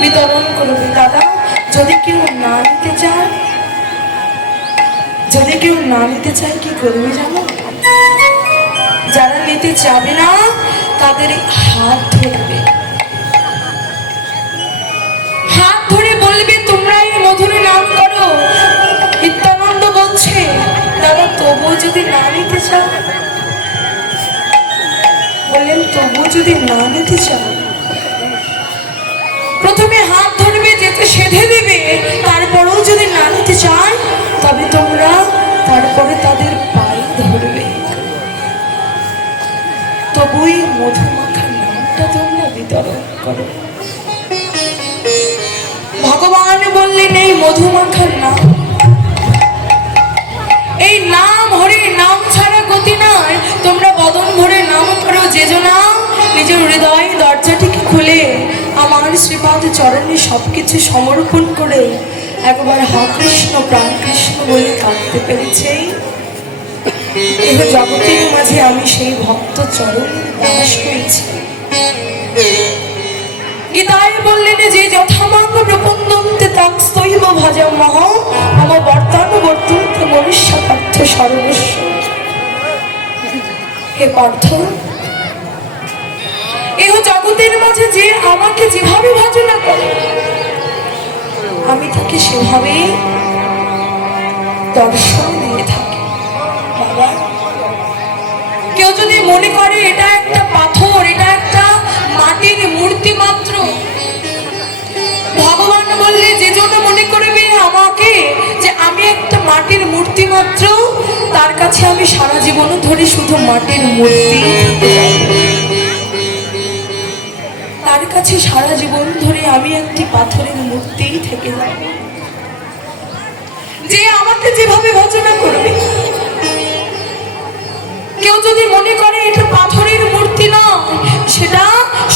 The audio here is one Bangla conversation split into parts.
বিতরণ করবে। দাদা, যদি কেউ না নিতে চায়, যদি কেউ না নিতে চায় কি করবে জানো? যারা নিতে চাবে না তাদের হাত ধরবে, হাত ধরে বলবে তোমরা এই মধুর নাম করো। নিত্যানন্দ বলছে, দাদা তবুও যদি না নিতে চাও, বললেন তবুও যদি না নিতে চাও, প্রথমে হাত ধরবে, যেতে সেধে দেবে, তারপরেও যদি না নিতে চায় তবে তোমরা তারপরে তাদের পায়ে ধরবে, তবুই মধুমাখার নামটা তোমরা বিতরণ করো। ভগবান বললেন এই মধুমাখার নাম, এই নাম হরি নাম ছাড়া গতি নয়। তোমরা বদন ভরে নাম করো, যে নাম নিজের হৃদয় দরজাটিকে খুলে আমার শ্রীপাদ চরণে সবকিছু সমর্পণ করে একবার হা কৃষ্ণ প্রাণ কৃষ্ণ বলে কাঁদতে পেরেছে, এই জগতের মাঝে আমি সেই ভক্ত চরণ দাস হয়েছি। গীতায় বললেন যে যথামাঙ্গ প্রপন্দন্তে তাংস্তৈব ভজামহ মম বর্তানুবর্তন্তে মনুষ্য পার্থ সর্বস্ব। হে পার্থ, এই জগতের মাঝে যে আমাকে যেভাবে ভজনা করে আমি তাকে সেভাবে দর্শন দিয়ে থাকি। বাবা, কেউ যদি মনে করে এটা একটা পাথর, এটা একটা মাটির মূর্তি মাত্র, ভগবান বললে যে জন্য মনে করবে আমাকে যে আমি একটা মাটির মূর্তি মাত্র, তার কাছে আমি সারা জীবন ধরে শুধু মাটির মূর্তি, তার কাছে সারা জীবন ধরে আমি একটি পাথরের মূর্তি থেকে যাব। যে আমাকে যেভাবে ভজনা করবে, কেউ যদি মনে করে এটা পাথরের মূর্তি না, সেটা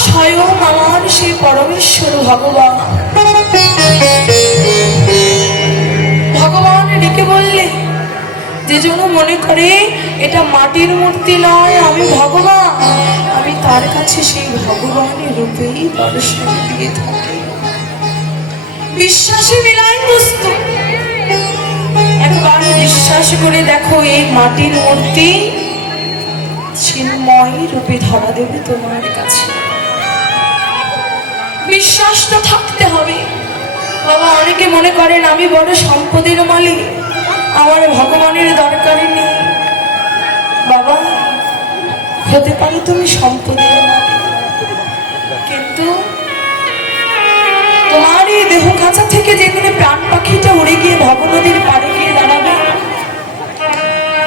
স্বয়ং আমার সেই পরমেশ্বর ভগবান। ভগবান ডেকে বললে যে জন্য মনে করে এটা মাটির মূর্তি নয়, আমি ভগবান, আমি তার কাছে সেই ভগবানের রূপেই দর্শন দিয়ে থাকি। বিশ্বাসে মিলাই বস্তু, একবার বিশ্বাস করে দেখো এই মাটির মূর্তি চিন্ময় রূপে ধরা দেবে তোমার কাছে। বিশ্বাসটা থাকতে হবে। বাবা, অনেকে মনে করেন আমি বড় সম্পদের মালিক, আমার ভগবানের দরকারই নেই। বাবা, হতে পারে তুমি সম্পদের মালিক, কিন্তু তোমার এই দেহ খাঁচা থেকে যেদিনে প্রাণ পাখিটা উড়ে গিয়ে ভগনদীর পাড়ে গিয়ে দাঁড়াবে,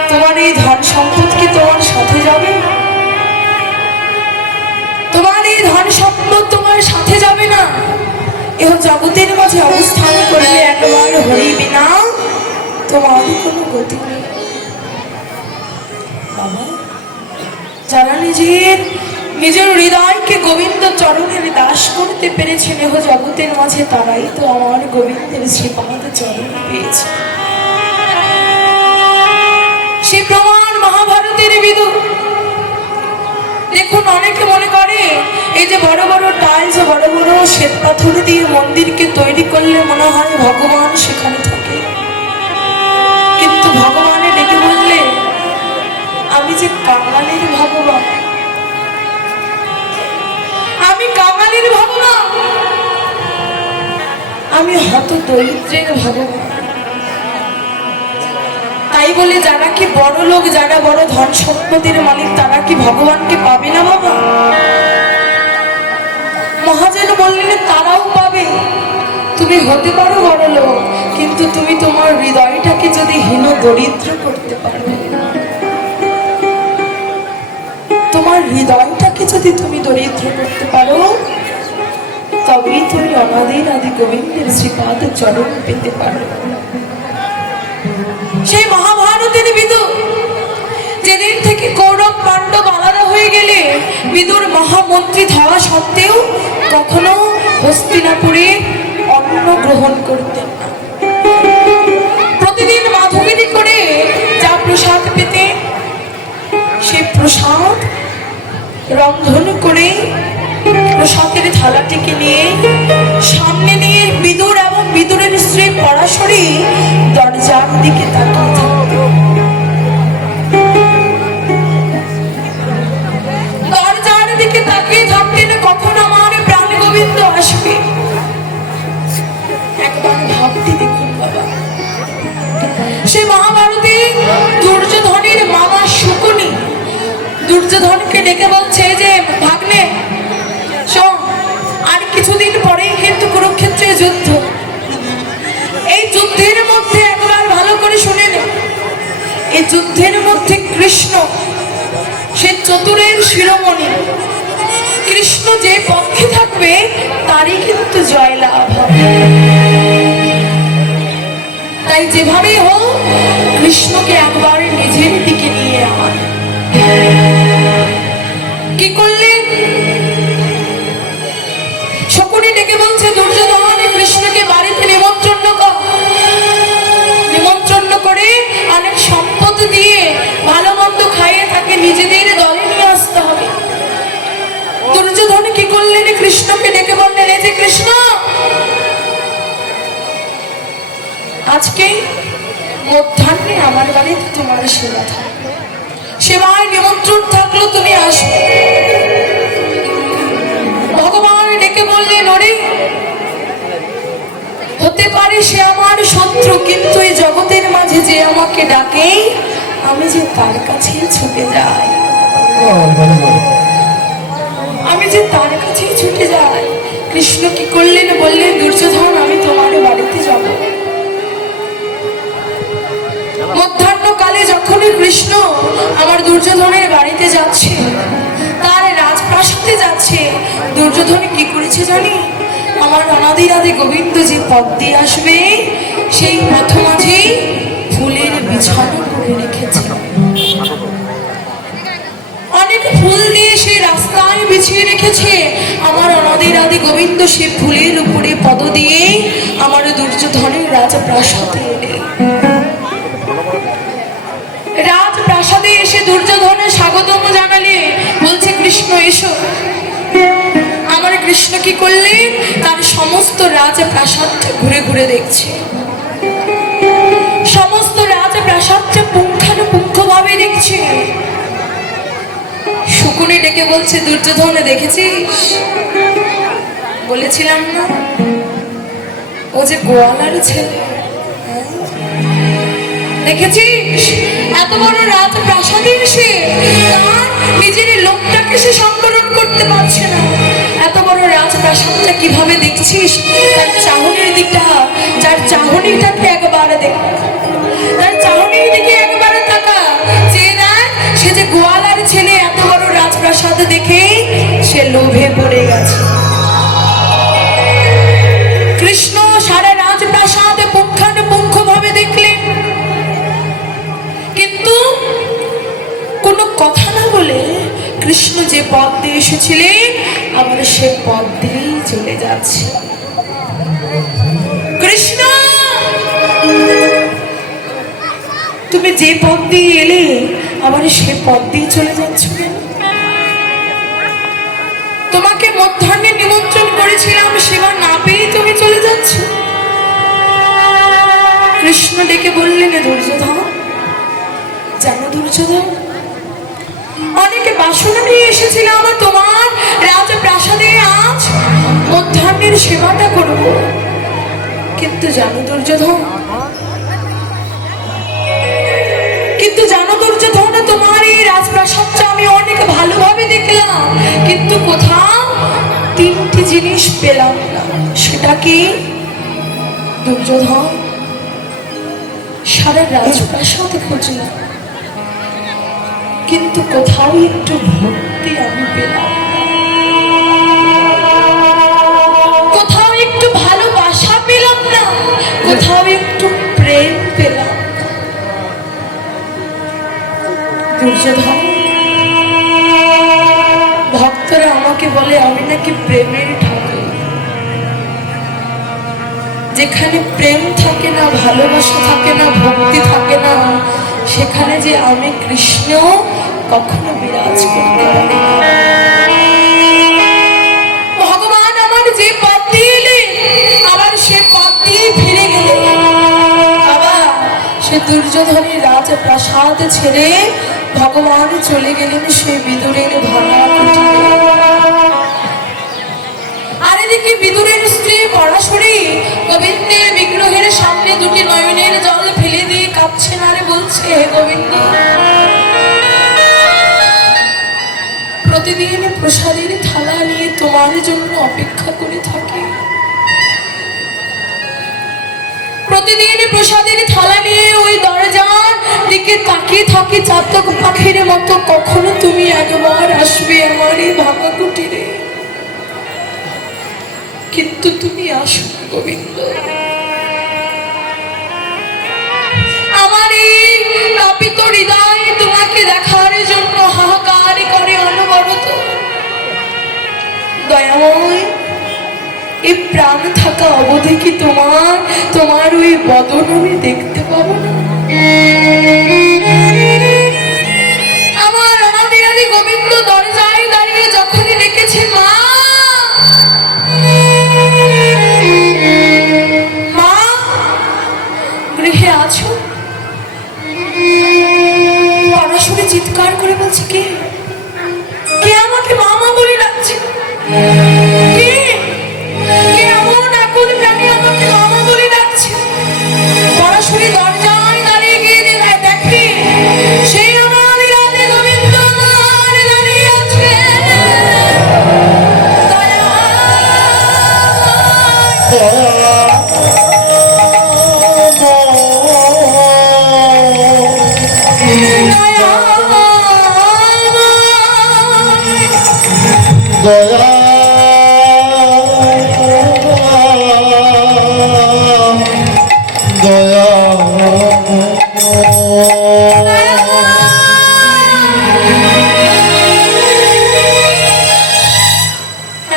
তোমার এই ধন সম্পদ কি তোমার সাথে যাবে? তোমার এই ধন সম্পদ তোমার সাথে যাবে না। এহ জগতের মাঝে অবস্থান করলে একবার হরি বিনা তোমার কোনো গতি নেই। বাবা, যারা নিজের হৃদয়কে গোবিন্দ চরণের দাস করতে পেরেছেন এহ জগতের মাঝে, তারাই তো আমার গোবিন্দের শ্রীপাদ চরণ পেয়েছে। সে প্রমাণ মহাভারতের বিদুর। দেখুন, অনেকে মনে করে এই যে বড় বড় টাইলস, বড় বড় শ্বেত পাথর দিয়ে মন্দিরকে তৈরি করলে মনে হয় ভগবান সেখানে থাকে, কিন্তু ভগবানের ডেকে বললে আমি যে কাঙালির ভগবান, আমি কাঙালির ভগবান, আমি হত দরিদ্রের ভগবান। তাই বলে যারা কি বড় লোক, যারা বড় ধন সম্পদের মালিক, তারা কি ভগবানকে পাবে না? বাবা, মহাজন বললেন তারাও পাবে। তুমি হতে পারো বড় লোক, কিন্তু তুমি তোমার হৃদয়টাকে যদি হীন দরিদ্র করতে পারো, তোমার হৃদয়টাকে যদি তুমি দরিদ্র করতে পারো, তবেই তুমি অনাদির আদি গোবিন্দের শ্রীপাদ চরণ পেতে পারো। সেই মহাভারতের বিদুর যেদিন থেকে কৌরব পাণ্ডব আলাদা হয়ে গেলে, বিদুর মহামন্ত্রী থাকা সত্ত্বেও কখনো হস্তিনাপুরে অন্ন গ্রহণ করতেন না। প্রতিদিন মাধবীতি করে যা প্রসাদ পেতেন, সেই প্রসাদ রন্ধন করে প্রসাদের থালাটিকে নিয়ে গোবিন্দ আসবে। একবার ভাবতে দেখুন বাবা, সে মহাভারতে দুর্যোধনের মামা শকুনি দুর্যোধনকে ডেকে বলছে যে ভাগ্নে শোন, আর কিছুদিন পরেই কিন্তু কুরুক্ষেত্রের যুদ্ধ। এই যুদ্ধের মধ্যে একবার ভালো করে শুনে নে, এই যুদ্ধের মধ্যে কৃষ্ণ সে চতুরের শিরোমণি, কৃষ্ণ যে পক্ষে থাকবে তারই কিন্তু জয়লাভ হবে। তাই যেভাবেই হোক কৃষ্ণকে একবার নিজের দিকে নিয়ে আন। কি করলেন? শকুনি ডেকে বলছে দুর্যোধন কৃষ্ণকে বাড়িতে নিমন্ত্রণ কর, নিমন্ত্রণ করে অনেক সম্পদ দিয়ে ভালো মন্দ খাইয়ে তাকে নিজেদের দলে নিয়ে আসতে হবে। দুর্যোধন কি করলেন? কৃষ্ণকে ডেকে বললেন, এই যে কৃষ্ণ, আজকে মধ্যাহ্নে আমার বাড়িতে তোমার সেবা থাকবে, সেবায় নিমন্ত্রণ থাকলো, তুমি আসবে। ভগবান ডেকে বললেন, ওরে হতে পারে সে আমার শত্রু, কিন্তু এই জগতের মাঝে যে আমাকে ডাকে আমি যে তার কাছেই ছুটে যাই, আমি যে তার কাছেই ছুটে যাই। কৃষ্ণ কি করলেন? বললেন, দুর্যোধন আমি তোমার বাড়িতে যাব। মধ্যাহ্নকালে যখনই কৃষ্ণ আমার দুর্যোধনের বাড়িতে যাচ্ছে, তার রাজপ্রাসাদে যাচ্ছে, দুর্যোধন কি করেছে জানি? আমার অনাদি রাধে গোবিন্দ যে পথ দিয়ে আসবে সেই পথ মাঝে ফুলের বিছানা করে রেখেছে। অনেক ফুল দিয়ে সেই রাস্তায় বিছিয়ে রেখেছে। আমার অনাদি রাধে গোবিন্দ সে ফুলের উপরে পদ দিয়ে আমার দুর্যোধনের রাজপ্রাসাদে এলে। রাজপ্রাসাদে এসে দুর্যোধনের স্বাগতম জানালে, বলছে কৃষ্ণ এসো। আমার কৃষ্ণ কি করলেন? তার সমস্ত রাজপ্রাসাদটা ঘুরে ঘুরে দেখছে, সমস্ত রাজপ্রাসাদটা পুঙ্খানুপুঙ্খ ভাবে দেখছে। শকুনি ডেকে বলছে, দুর্যোধন দেখেছিস? বলেছিলাম না ও যে গোয়ালার ছেলে, দেখেছিস? এত বড় রাজপ্রাসাদে এসে তার নিজের লোকটাকে সে সংবরণ করতে পারছে না। এত বড় রাজপ্রাসাদটা কিভাবে দেখছিস? তার চাহনির দিকটা, যার চাহনিটাকে একবার দেখ, তার চাহনির দিকে একবার তাকা, যে দেখ সে যে গোয়ালার ছেলে, এত বড় রাজপ্রাসাদ দেখে সে লোভে পড়ে গেছে। কৃষ্ণ সারা রাজপ্রাসাদ পুঙ্খানুপুঙ্খ ভাবে দেখলেন, কিন্তু কোনো কথা না বলে কৃষ্ণ যে পথ দিয়ে এসেছিলেন আবার সে পথ দিয়েই চলে যাচ্ছে। কৃষ্ণ, তুমি যে পথ দিয়ে এলে আবার সে পথ দিয়ে চলে যাচ্ছ কেন? তোমাকে মধ্যাহ্নে নিমন্ত্রণ করেছিলাম, সেবা না পেয়ে তুমি চলে যাচ্ছ। কৃষ্ণ ডেকে বললেন, দুর্যোধন জানো দুর্যোধন, অনেকে বাসনা নিয়ে এসেছিলাম তোমার রাজপ্রাসাদে আজ মধ্যাহ্নের সেবাটা করব, কিন্তু জানো দুর্যোধন, তোমার এই রাজপ্রাসাদটা আমি অনেক ভালোভাবে দেখলাম, কিন্তু কোথাও তিনটি জিনিস পেলাম না। সেটা কি? দুর্যোধন সারা রাজপ্রাসাদ খুঁজলাম, কিন্তু কোথাও একটু ভক্তি আমি পেলাম, কোথাও একটু ভালোবাসা পেলাম না, কোথাও একটু প্রেম পেলাম। দুর্যোধন, ভক্তরা আমাকে বলে আমি নাকি প্রেমের ঠাকুর, যেখানে প্রেম থাকে না, ভালোবাসা থাকে না, ভক্তি থাকে না, সেখানে যে আমি কৃষ্ণ কখনো বিরাজ করতে পারি। ভগবান আমার যে পথ দিয়ে এলেন আবার সে পথ দিয়ে ফিরে গেলেন। বাবা, সে দুর্যোধনের রাজপ্রাসাদ ছেড়ে ভগবান চলে গেলেন সে বিদুরের ভাঙা কুটিরে। আরে এদিকে বিদুরের স্ত্রী পরাশরী গোবিন্দের বিগ্রহের সামনে দুটি নয়নের জল ফেলে দিয়ে কাঁদছেন আর বলছে, হে গোবিন্দ, প্রতিদিন প্রসাদের থালা নিয়ে তোমার জন্য অপেক্ষা করে থাকি। প্রতিদিন প্রসাদের থালা নিয়ে ওই দরজার দিকে তাকিয়ে থাকি চাতক পাখির মতো, কখনো তুমি একবার আসবে আমার এই ভাঙা কুটিরে। কিন্তু তুমি আসো গোবিন্দ, আমার এই তাপিত হৃদয় তোমাকে দেখার জন্য হাহাকার করে অনবরত। দয়াময়, এই প্রাণ থাকা অবধি কি তোমার ওই বদন আমি দেখতে পাবো না? আমার অনাদি আদি গোবিন্দ দরজায় দাঁড়িয়ে যখনই ডেকেছেন, মা মা, গৃহে আছো? পরাশরী চিৎকার করে বলছে, কে কে আমাকে মামা বলে ডাকছে? কে কে এমন আকুল প্রাণী আমাকে মামা বলে ডাকছে? পরাশরী দরজায় দাঁড়িয়ে গিয়ে দেখে সেই অনাদি রাতে গোবিন্দ আমার দাঁড়িয়ে আছে। দয়া দয়া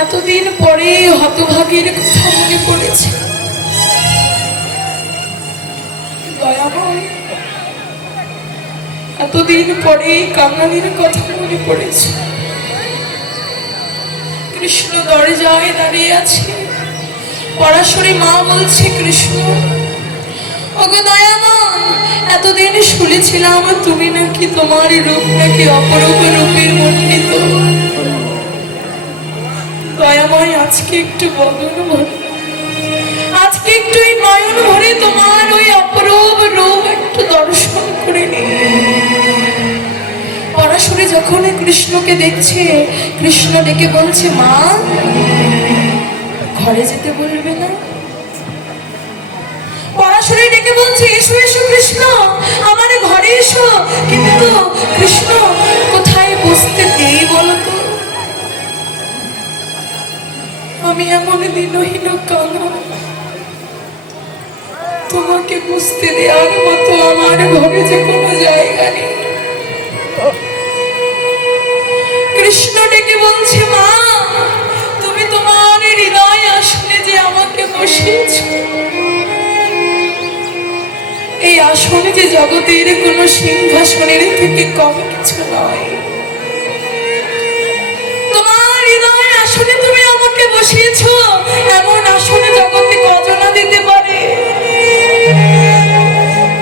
এতদিন পরে হতভাগের কথা মনে পড়েছে। দয়াময়, এতদিন পরে কাঙালির কথা মনে পড়েছে। কৃষ্ণ দরজায় দাঁড়িয়ে আছে। পরাশরী মা বলছে, কৃষ্ণ, ওগো দয়াময়, এতদিন শুনেছিলাম তুমি নাকি তোমার রূপ নাকি অপরূপ রূপে মণ্ডিত। দয়াময়, আজকে একটু বদন ভরে, আজকে একটু এই নয়ন ভরে তোমার ওই অপরূপ রূপ একটু দর্শন করে নি। পরাশরী যখন কৃষ্ণকে দেখছে, কৃষ্ণ ডেকে বলছে, মা, ঘরে যেতে বলবে না? পরাশরী ডেকে বলছে, এসো এসো কৃষ্ণ, আমার ঘরে এসো। কিন্তু কৃষ্ণ কোথায় বসতে দেই বলতো? আমি এমন দিনহীন কালো, তোমাকে বসতে দেওয়ার মতো আমার ঘরে যে কোনো জায়গা নেই। কৃষ্ণ ডেকে বলছে, মা, তুমি তোমার হৃদয় আসনে যে আমাকে বসিয়েছ, এই আসন যে জগতের কোন সিংহাসনের থেকে কম কিছু নয়। তোমার হৃদয় আসনে তুমি আমাকে বসিয়েছ, এমন আসনে জগতে কজনা দিতে পারে?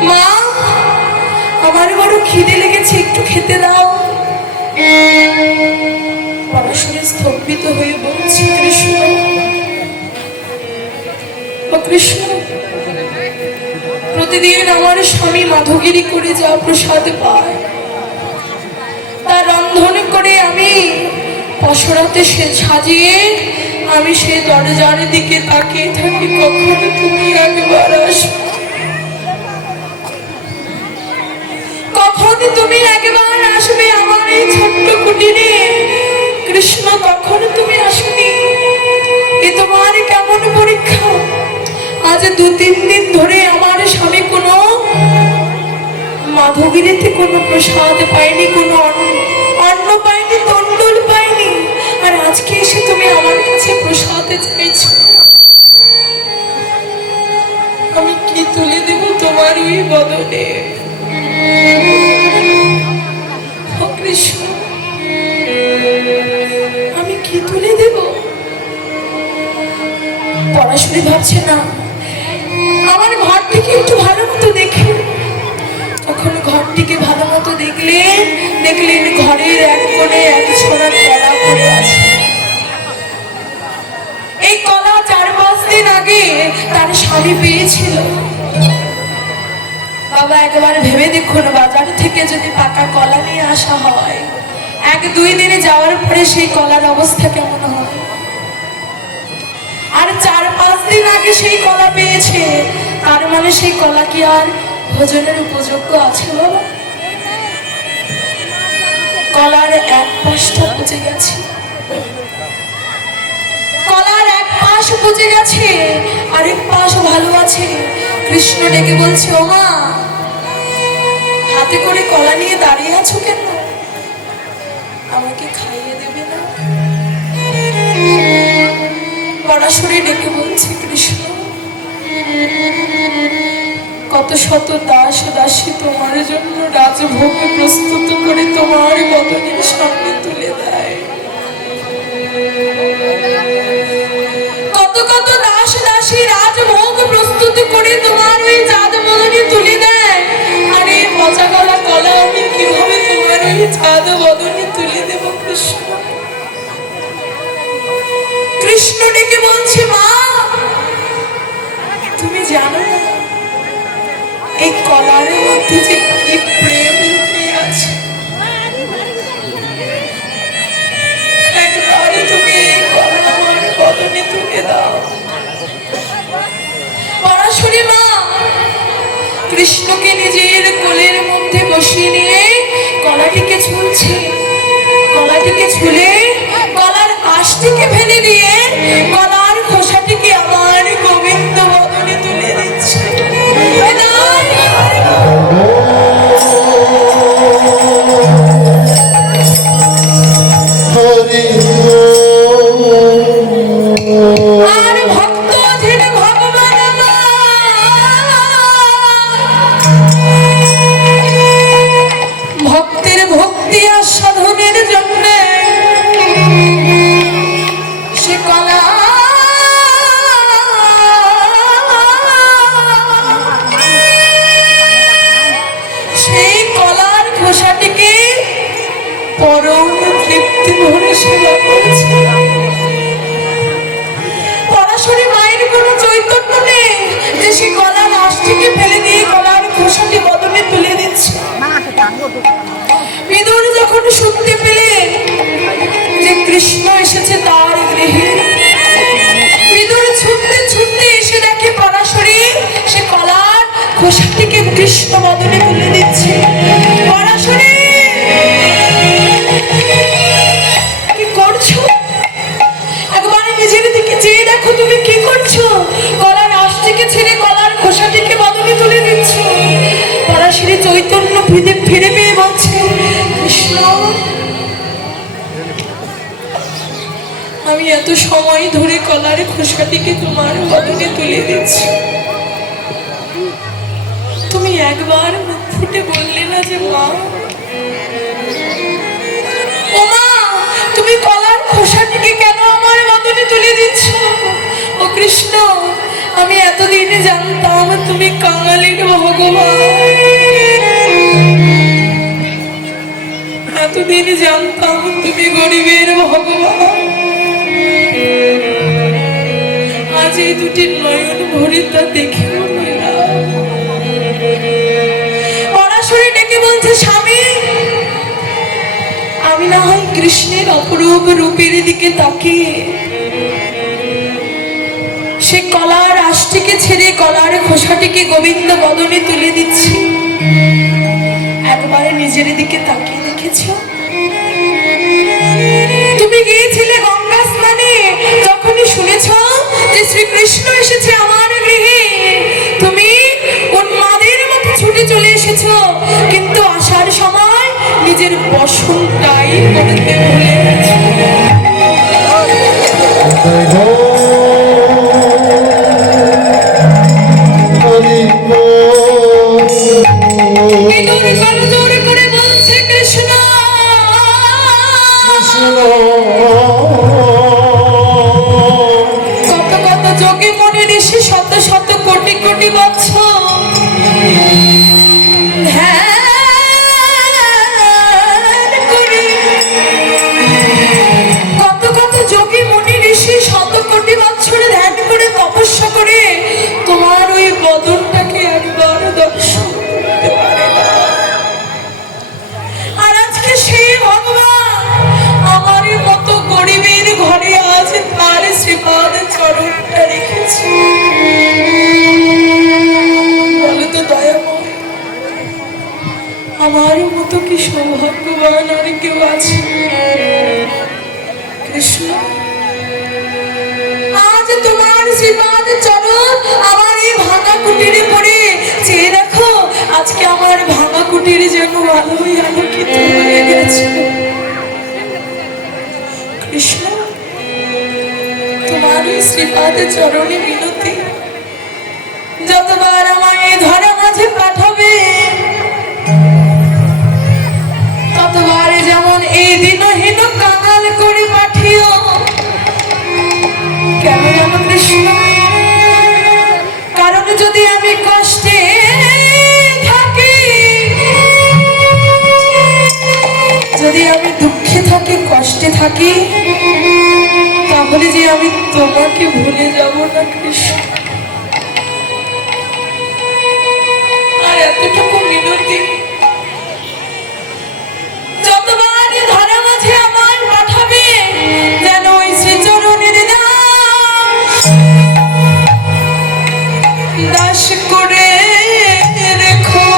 মা, আমার বড় খিদে লেগেছে, একটু খেতে দাও। পরাশরী স্তম্ভিত হয়ে বলছে, কৃষ্ণ, ও কৃষ্ণ, প্রতিদিন আমার স্বামী মাধবগিরি করে যা প্রসাদ পায়, তা রন্ধন করে আমি পসরাতে সাজিয়ে আমি সে দরজার দিকে তাকিয়ে থাকি, কখনো তুমি একবার আসো, কখন তুমি একবার আসবে আমার এই ছোট্ট কুটিরে। কৃষ্ণ, তখন তুমি আসনি। এ তোমার কেমন পরীক্ষা? আজ 2-3 দিন ধরে আমার স্বামী কোনো মাধবগিরিতে কোনো প্রসাদ পায়নি, কোনো অন্ন পায়নি, তণ্ডুল পায়নি, আর আজকে এসে তুমি আমার কাছে প্রসাদ চাইছো। আমি কি তুলে দেব তোমার ওই বদনে? কৃষ্ণ, আমি কি তুলে দেব? পরাশরী ভাবছে, না, আমার ঘর থেকে একটু ভালো মতো দেখে। তখন ঘরটিকে ভালো মতো দেখলেন ঘরের এক কোণে এক ছড়া কলা পড়ে আছে। এই স্বামী পেয়েছিল। বাবা একবার ভেবে দেখুন, বাজার থেকে যদি পাকা কলা নিয়ে আসা হয়, 1-2 দিনে যাওয়ার পরে সেই কলার অবস্থা কেমন হয়? আর 4-5 দিন আগে সেই কলা পেয়েছে, তার মানে সেই কলা কি আর ভোজনের উপযোগ্য আছে বাবা? কলার এক পাশটা পচে গেছে, কলার এক পাশ পচে গেছে, আরেক পাশ ভালো আছে। কৃষ্ণ ডেকে বলছে, ও মা, হাতে করে কলা নিয়ে দাঁড়িয়ে আছো কেন? আমাকে খাইয়ে দেবে না? পরাশরী ডেকে বলছে, কৃষ্ণ, কত শত দাস দাসী তোমার জন্য রাজভোগ প্রস্তুত করে তোমার বদনের সামনে তুলে দেয়। কত কত দাস দাসী রাজভোগ প্রস্তুত করে তোমার ওই চাঁদ বদনে তুলে দেয়। আর এই পচা গলা কলা আমি কিভাবে তোমার ওই চাঁদ বদনে তুলে দেব? কৃষ্ণ কৃষ্ণ ডেকে বলছে, মা, তুমি জানো না এই কলার মধ্যে যে কি প্রেম লুকিয়ে আছে? একবারে তুমি এই কলা আমার বদনে তুলে দাও। পরাশরী মা কৃষ্ণকে নিজের কোলের মধ্যে বসিয়ে নিয়ে কলাটিকে ছুলছে, কলাটিকে ছুলে কলার আঁশটিকে ফেলে দিয়ে কলার খোসাটিকে আমার গোবিন্দ বদনে তুলে দিচ্ছে। আর ভক্ত অধীন ভগবান ভক্তের ভক্তি আর সাধনের জন্য সে কলা সেই কলার খোসাটিকে পরম তৃপ্তি ভরে সেবা করেছে। পরাশরী মায়ের কোনো চৈতন্য নেই যে সে কলার আঁশটিকে ফেলে দিয়ে কলার খোসাটি বদনে তুলে দিচ্ছে। বিদুর যখন শুনতে পেলেন যে কৃষ্ণ এসেছে তার গৃহে, বিদুর ছুটতে ছুটতে এসে দেখে পরাশরী সে কলার খোসাটিকে কৃষ্ণ বদনে তুলে দিচ্ছে। পরাশরী, কি করছো? একবার নিজের দিকে চেয়ে দেখো, তুমি কি করছো? কলার আঁশটিকে ছেড়ে কলার খোসাটিকে বদনে তুলে দিচ্ছ। পরাশরী চৈতন্য ফিরে পেয়ে বলছে, কৃষ্ণ, আমি এত সময় ধরে কলার খোসাটিকে তোমার বদনে তুলে দিচ্ছি, তুমি একবার মুখ ফুটে বললে না যে মা, ও মা, তুমি কলার খোসাটিকে কেন আমার বদনে তুলে দিচ্ছ? ও কৃষ্ণ, আমি এতদিনে জানতাম তুমি কাঙালির ভগবান, এতদিন জানতাম তুমি গরিবের ভগবান। আজ এই দুটি নয়ন ভরে তা দেখেও নিলাম। পরাশরী ডেকে বলছে, স্বামী, আমি না হয় কৃষ্ণের অপরূপ রূপের দিকে তাকিয়ে সে কলার আঁশটিকে ছেড়ে কলার খোসাটিকে গোবিন্দ বদনে তুলে দিচ্ছি, একবারে নিজের দিকে তাকিয়ে দেখেছো? তুমি গিয়েছিলে গঙ্গা স্নানে, যখনই শুনেছ যে শ্রীকৃষ্ণ এসেছে আমার গৃহে, তুমি উন্মাদের মতো ছুটে চলে এসেছো, কিন্তু আসার সময় নিজের বসনটাই করতে ভুলে গেছো। কত কত যোগী মনি ঋষি শত শত কোটি কোটি বছর কত কত যোগী মনি ঋষি শত কোটি বছর ধ্যান করে তপস্যা করে আমার মতো কি সৌভাগ্যবান আর কেউ আছে? কৃষ্ণ, আজ তোমার শ্রীপাদ চরণ আমার এই ভাঙা কুটিরে পড়ে চেয়ে দেখো, আজকে আমার ভাঙা কুটিরে যেন আলোয় আলোকিত হয়ে গেছে। কৃষ্ণ, তোমার এই শ্রীপাদ চরণে মিনতি, যতবার আমায় ধরা মাঝে পাঠাবে ততবার যেমন এই দিনহীন কাঙাল করে পাঠিও। কেন জানো কৃষ্ণ? কারণ যদি আমি কষ্টে থাকি, যদি আমি দুঃখে থাকি, কষ্টে থাকি, তাহলে যে আমি তোমাকে ভুলে যাব না কৃষ্ণ। আর এতটুকু মিনতি, যতবার ধরা মাঝে আমার পাঠাবে যেন ওই শ্রীচরণের দাস করে রেখো।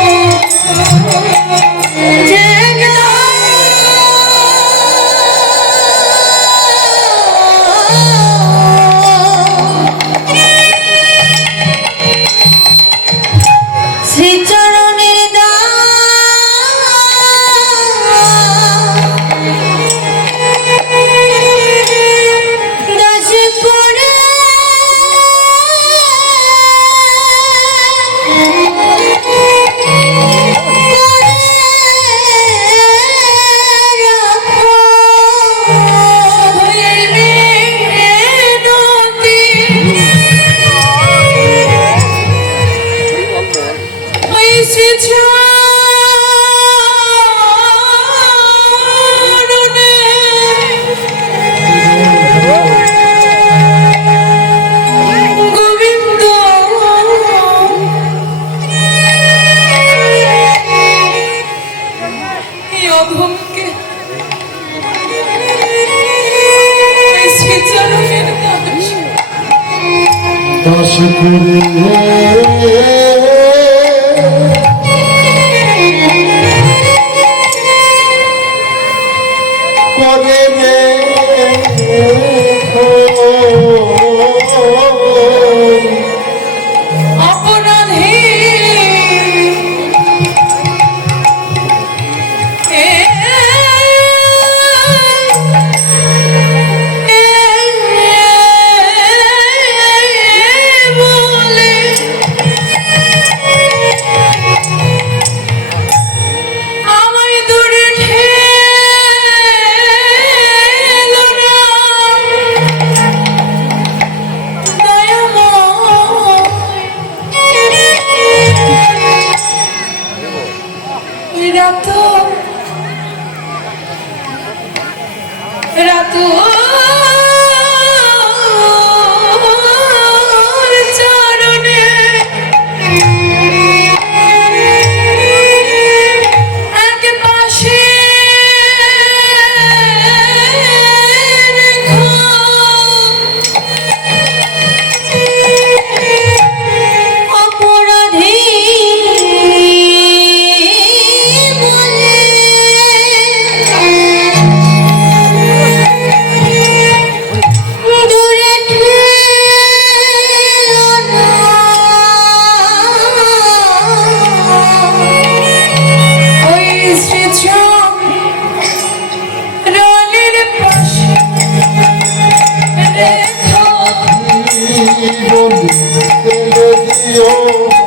দাস করে Oh